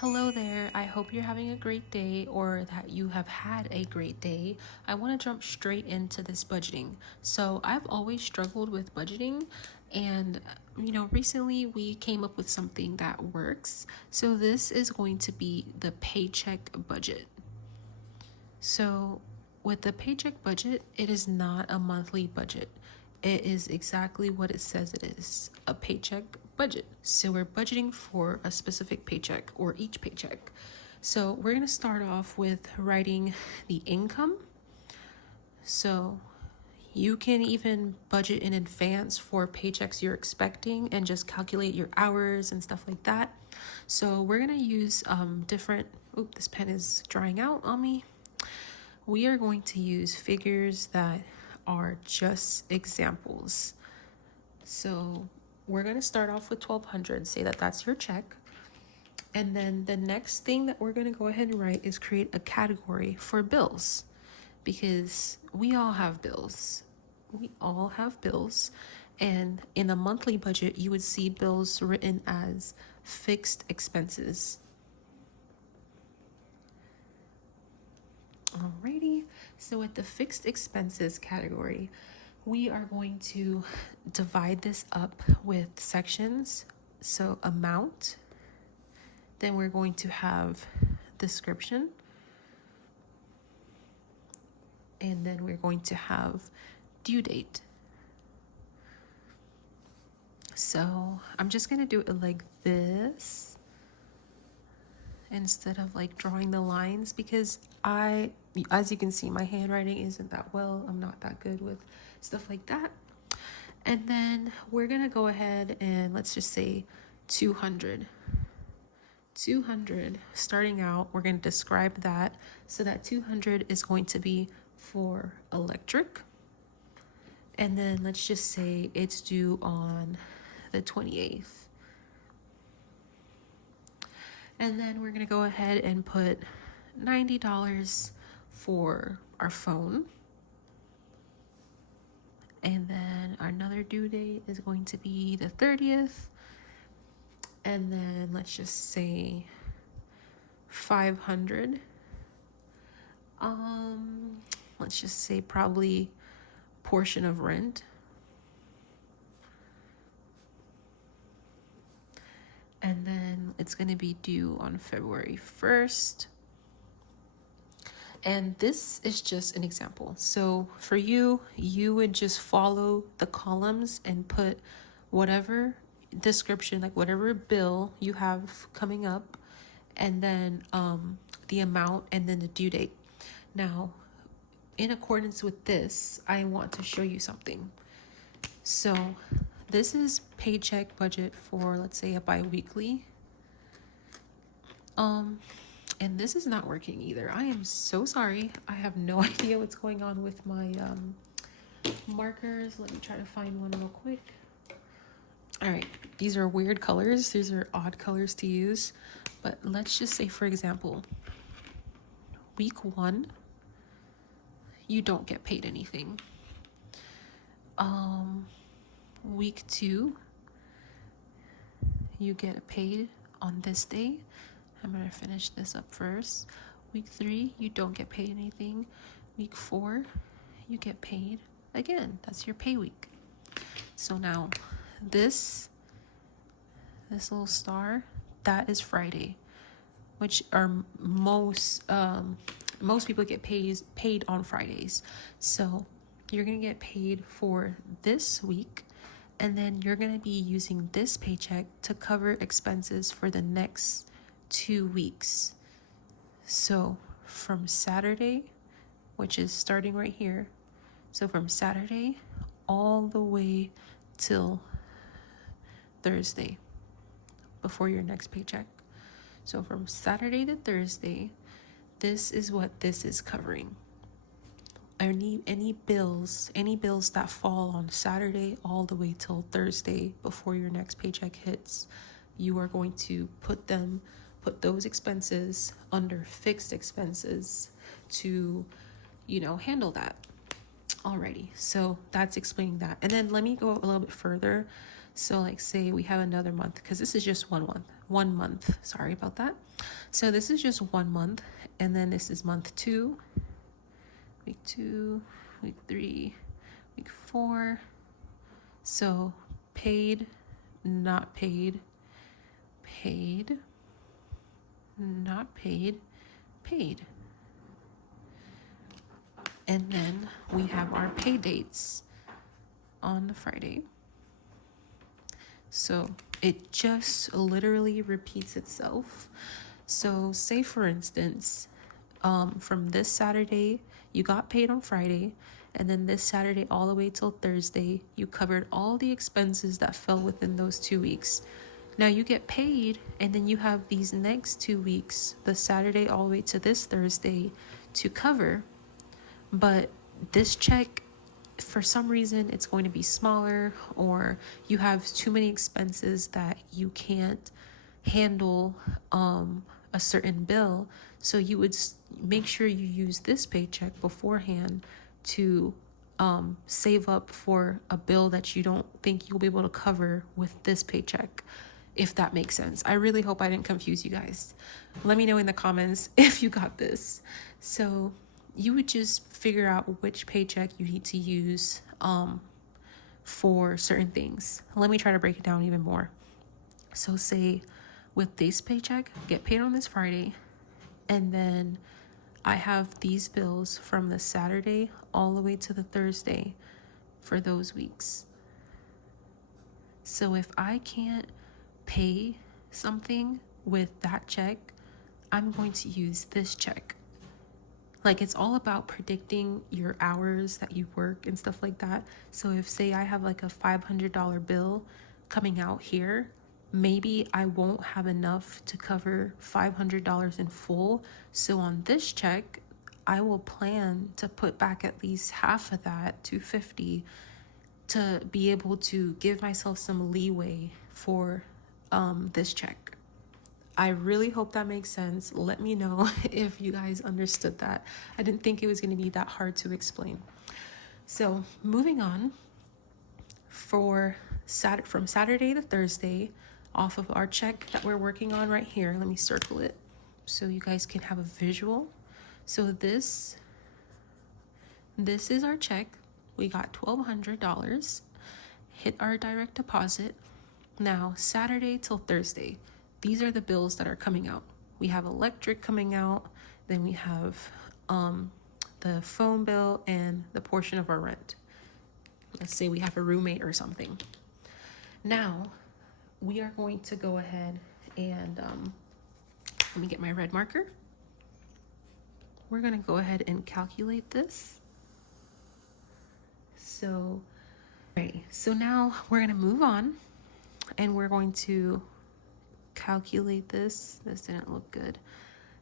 Hello there. I hope you're having a great day or that you have had a great day. I want to jump straight into this budgeting. So, I've always struggled with budgeting, and recently we came up with something that works. So, this is going to be the paycheck budget. So, with the paycheck budget, it is not a monthly budget. It is exactly what it says it is, a paycheck budget. So, we're budgeting for a specific paycheck or each paycheck. So, we're going to start off with writing the income. So, you can even budget in advance for paychecks you're expecting and just calculate your hours and stuff like that. So, we're going to use different. Oop, this pen is drying out on me. We are going to use figures that are just examples. So we're going to start off with 1200, say that that's your check. And then the next thing that we're going to go ahead and write is create a category for bills, because we all have bills. We all have bills. And in a monthly budget, you would see bills written as fixed expenses. Alrighty, so with the fixed expenses category, we are going to divide this up with sections. So amount, then we're going to have description, and then we're going to have due date. So I'm just going to do it like this instead of like drawing the lines, because as you can see, my handwriting isn't that well. I'm not that good with stuff like that. And then we're gonna go ahead and let's just say 200. Starting out, we're gonna describe that. So that 200 is going to be for electric. And then let's just say it's due on the 28th. And then we're going to go ahead and put $90 for our phone. And then another due date is going to be the 30th. And then let's just say 500. Let's just say probably portion of rent. And then it's going to be due on February 1st. And this is just an example. So for you, you would just follow the columns and put whatever description, like whatever bill you have coming up, and then the amount, and then the due date. Now, in accordance with this, I want to show you something. So this is paycheck budget for, let's say, a bi-weekly. And this is not working either. I am so sorry. I have no idea what's going on with my markers. Let me try to find one real quick. All right, these are weird colors. These are odd colors to use. But let's just say, for example, week 1, you don't get paid anything. Week 2, you get paid on this day. I'm gonna finish this up first. Week 3, you don't get paid anything. Week 4, you get paid again. That's your pay week. So now this little star, that is Friday, which are most people get paid on Fridays. So you're gonna get paid for this week, and then you're gonna be using this paycheck to cover expenses for the next 2 weeks. So from Saturday, which is starting right here, so from Saturday all the way till Thursday before your next paycheck. So from Saturday to Thursday, this is what this is covering. Any bills that fall on Saturday all the way till Thursday before your next paycheck hits, you are going to put those expenses under fixed expenses to, handle that. Alrighty, so that's explaining that. And then let me go a little bit further. So like say we have another month, because this is just 1 month. 1 month. Sorry about that. So this is just 1 month, and then this is month 2, week 2, week 3, week 4. So paid, not paid, paid, not paid, paid. And then we have our pay dates on the Friday. So it just literally repeats itself. So say for instance, from this Saturday, you got paid on Friday, and then this Saturday all the way till Thursday, you covered all the expenses that fell within those 2 weeks. Now you get paid, and then you have these next 2 weeks, the Saturday all the way to this Thursday, to cover. But this check, for some reason, it's going to be smaller, or you have too many expenses that you can't handle a certain bill. So you would make sure you use this paycheck beforehand to save up for a bill that you don't think you'll be able to cover with this paycheck, if that makes sense. I really hope I didn't confuse you guys. Let me know in the comments if you got this. So you would just figure out which paycheck you need to use for certain things. Let me try to break it down even more. So say with this paycheck, get paid on this Friday, and then I have these bills from the Saturday all the way to the Thursday for those weeks. So if I can't pay something with that check, I'm going to use this check. Like, it's all about predicting your hours that you work and stuff like that. So if, say, I have like a $500 bill coming out here, maybe I won't have enough to cover $500 in full. So on this check, I will plan to put back at least half of that, $250, to be able to give myself some leeway for this check. I really hope that makes sense. Let me know if you guys understood that. I didn't think it was going to be that hard to explain. So moving on, from Saturday to Thursday, off of our check that we're working on right here, let me circle it so you guys can have a visual. So this is our check. We got $1,200, hit our direct deposit. Now, Saturday till Thursday, these are the bills that are coming out. We have electric coming out, then we have the phone bill and the portion of our rent. Let's say we have a roommate or something. Now, we are going to go ahead and let me get my red marker. We're gonna go ahead and calculate this. So, okay, so now we're gonna move on, and we're going to calculate this. This didn't look good.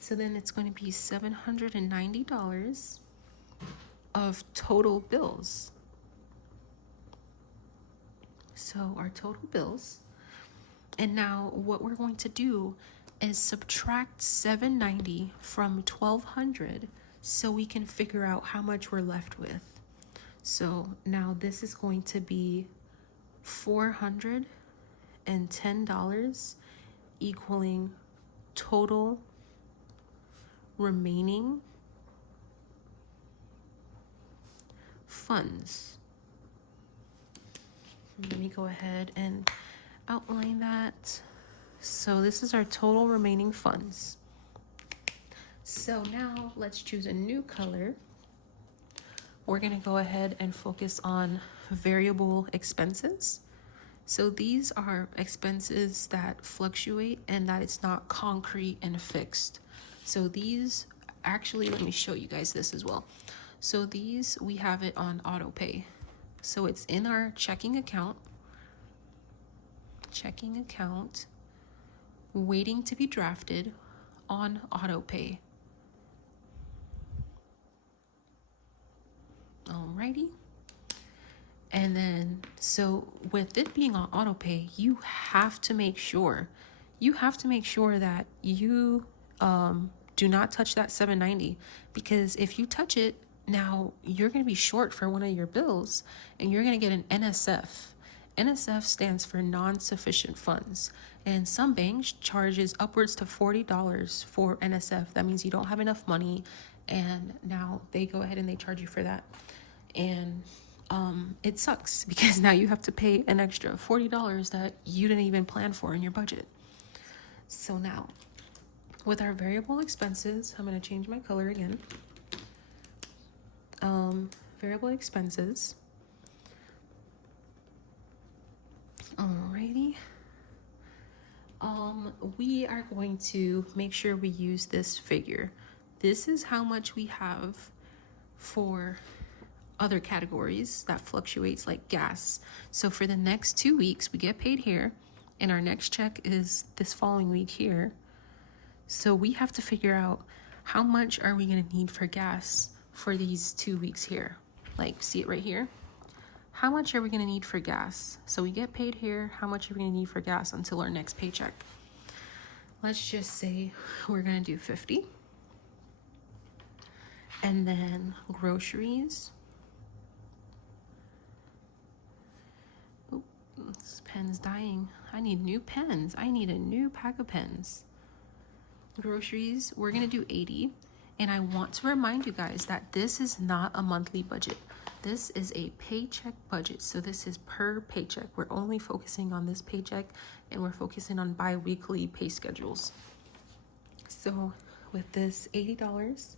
So then it's going to be $790 of total bills. So our total bills. And now what we're going to do is subtract $790 from $1,200 so we can figure out how much we're left with. So now this is going to be $410, equaling total remaining funds. Let me go ahead and outline that. So this is our total remaining funds. So now let's choose a new color. We're going to go ahead and focus on variable expenses. So these are expenses that fluctuate and that it's not concrete and fixed. So these, actually, let me show you guys this as well. So these, we have it on auto pay. So it's in our checking account, waiting to be drafted on auto pay. Alrighty. And then, so with it being on auto pay, you have to make sure that you do not touch that $790, because if you touch it, now you're going to be short for one of your bills and you're going to get an NSF. NSF stands for non-sufficient funds, and some banks charges upwards to $40 for NSF. That means you don't have enough money, and now they go ahead and they charge you for that. And it sucks because now you have to pay an extra $40 that you didn't even plan for in your budget. So now, with our variable expenses, I'm going to change my color again. Variable expenses. Alrighty. We are going to make sure we use this figure. This is how much we have for other categories that fluctuates, like gas. So for the next 2 weeks, we get paid here, and our next check is this following week here. So we have to figure out how much are we going to need for gas for these 2 weeks here. Like, see it right here? How much are we going to need for gas? So we get paid here. How much are we going to need for gas until our next paycheck? Let's just say we're going to do 50. And then groceries. Oh, this pen's dying. I need new pens. I need a new pack of pens. Groceries, we're going to do 80. And I want to remind you guys that this is not a monthly budget. This is a paycheck budget. So this is per paycheck. We're only focusing on this paycheck, and we're focusing on bi-weekly pay schedules. So with this $80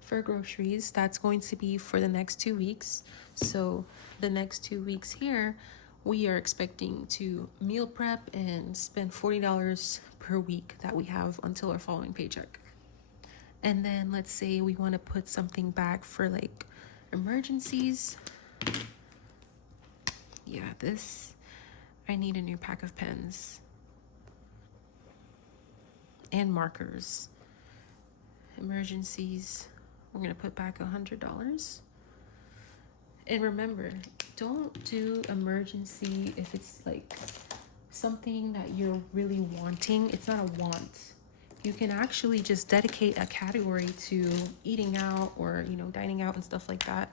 for groceries, that's going to be for the next 2 weeks. So the next 2 weeks here, we are expecting to meal prep and spend $40 per week that we have until our following paycheck. And then let's say we want to put something back for like emergencies. Yeah, I need a new pack of pens and markers. Emergencies, we're going to put back $100. And remember, don't do emergency if it's like something that you're really wanting. It's not a want. You can actually just dedicate a category to eating out or, dining out and stuff like that.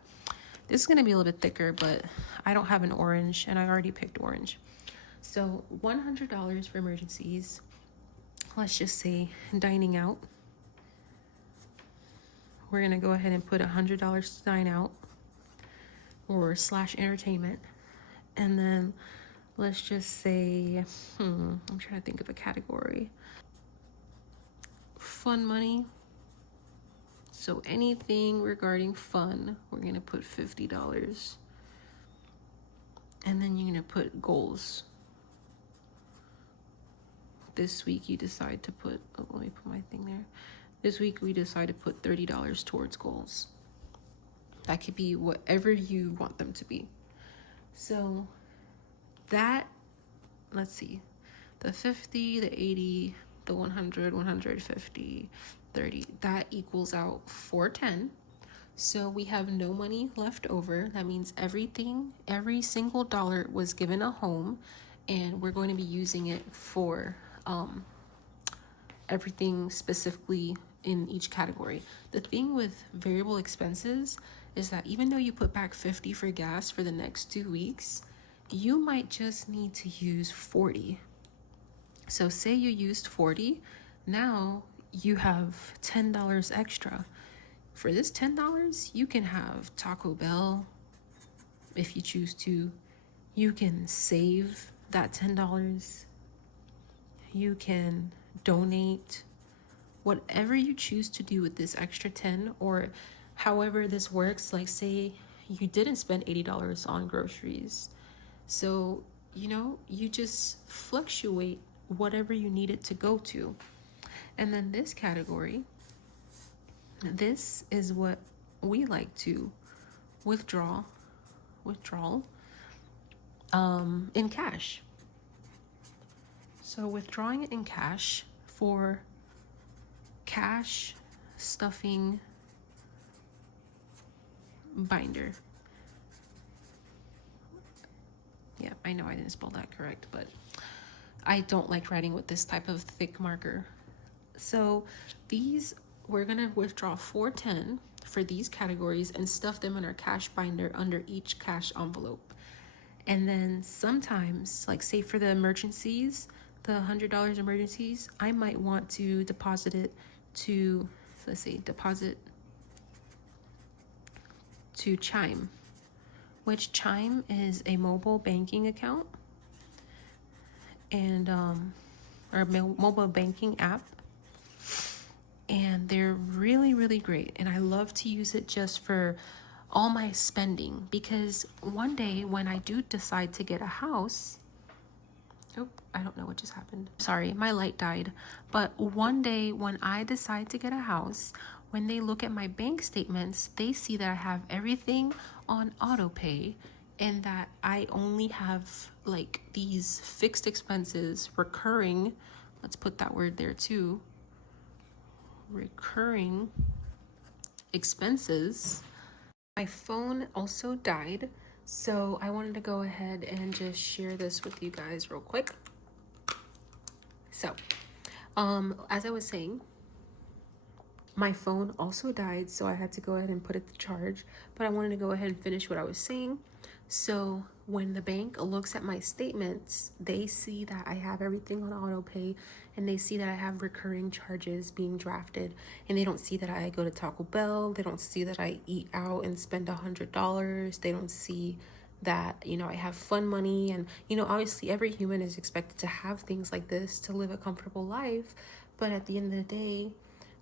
This is going to be a little bit thicker, but I don't have an orange, and I already picked orange. So $100 for emergencies. Let's just say dining out. We're going to go ahead and put $100 to dine out or / entertainment. And then let's just say, I'm trying to think of a category. Fun money. So anything regarding fun, we're going to put $50. And then you're going to put goals. This week you decide to put, let me put my thing there. This week we decide to put $30 towards goals. That could be whatever you want them to be. So that, let's see, the 50, the 80, the 100, 150, 30, that equals out 410. So we have no money left over. That means every single dollar was given a home, and we're going to be using it for everything specifically in each category. The thing with variable expenses is that even though you put back 50 for gas for the next 2 weeks, you might just need to use 40. So say you used 40, now you have $10 extra. For this $10, you can have Taco Bell if you choose to. You can save that $10. You can donate. Whatever you choose to do with this extra 10, or however this works, like say you didn't spend $80 on groceries. So, you just fluctuate whatever you need it to go to. And then this category, this is what we like to withdrawal in cash. So withdrawing it in cash for cash stuffing binder. Yeah, I know I didn't spell that correct, but I don't like writing with this type of thick marker. So we're gonna withdraw 410 for these categories and stuff them in our cash binder under each cash envelope. And then sometimes, like say for the emergencies, the $100 emergencies, I might want to deposit it to, let's see, deposit to Chime, which Chime is a mobile banking account and or mobile banking app, and they're really really great, and I love to use it just for all my spending, because one day when I do decide to get a house, oh, I don't know what just happened. Sorry, my light died. But one day when I decide to get a house, when they look at my bank statements, they see that I have everything on auto pay and that I only have like these fixed expenses, recurring, let's put that word there too, recurring expenses. My phone also died, so I wanted to go ahead and just share this with you guys real quick. So, as I was saying, my phone also died, so I had to go ahead and put it to charge, but I wanted to go ahead and finish what I was saying. So when the bank looks at my statements, they see that I have everything on auto pay, and they see that I have recurring charges being drafted, and they don't see that I go to Taco Bell. They don't see that I eat out and spend $100. They don't see that, you know, I have fun money. And, you know, obviously every human is expected to have things like this to live a comfortable life. But at the end of the day,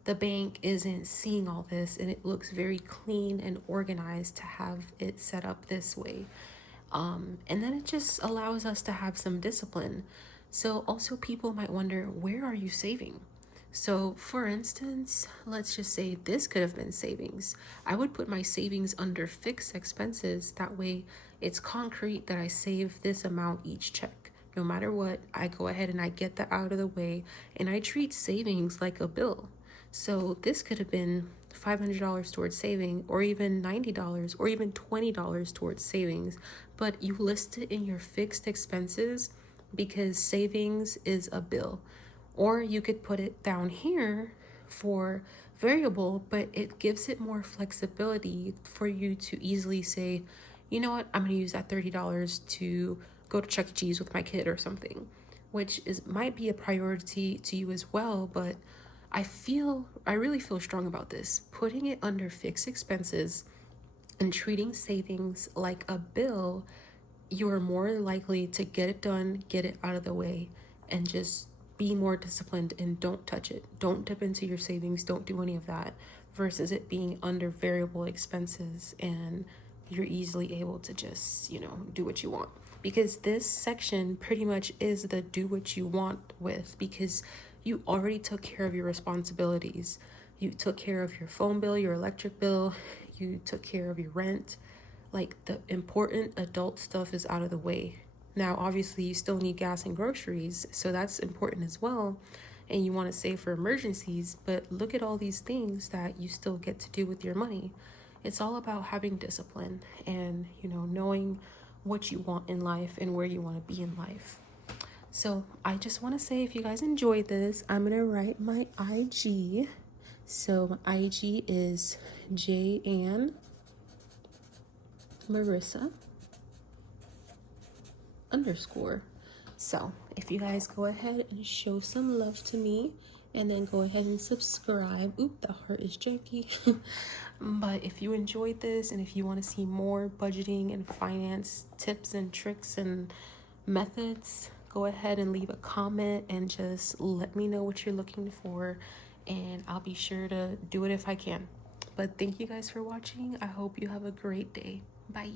the bank isn't seeing all this, and it looks very clean and organized to have it set up this way. And then it just allows us to have some discipline. So also people might wonder, where are you saving? So for instance, let's just say this could have been savings. I would put my savings under fixed expenses. That way it's concrete that I save this amount each check. No matter what, I go ahead and I get that out of the way, and I treat savings like a bill. So this could have been $500 towards saving, or even $90, or even $20 towards savings, but you list it in your fixed expenses because savings is a bill. Or you could put it down here for variable, but it gives it more flexibility for you to easily say, you know what, I'm going to use that $30 to go to Chuck E. Cheese with my kid or something, which is might be a priority to you as well. But I really feel strong about this. Putting it under fixed expenses and treating savings like a bill, you're more likely to get it done, get it out of the way, and just be more disciplined and don't touch it. Don't dip into your savings, don't do any of that, versus it being under variable expenses and you're easily able to just, you know, do what you want. Because this section pretty much is the do what you want with, because you already took care of your responsibilities. You took care of your phone bill, your electric bill, you took care of your rent. Like the important adult stuff is out of the way. Now, obviously, you still need gas and groceries, so that's important as well. And you want to save for emergencies, but look at all these things that you still get to do with your money. It's all about having discipline and, you know, knowing what you want in life and where you want to be in life. So I just want to say, if you guys enjoyed this, I'm going to write my IG. So my IG is Jan Marissa _. So if you guys go ahead and show some love to me, and then go ahead and subscribe. Oop, the heart is janky. But if you enjoyed this, and if you want to see more budgeting and finance tips and tricks and methods, go ahead and leave a comment and just let me know what you're looking for, and I'll be sure to do it if I can. But thank you guys for watching. I hope you have a great day. Bye.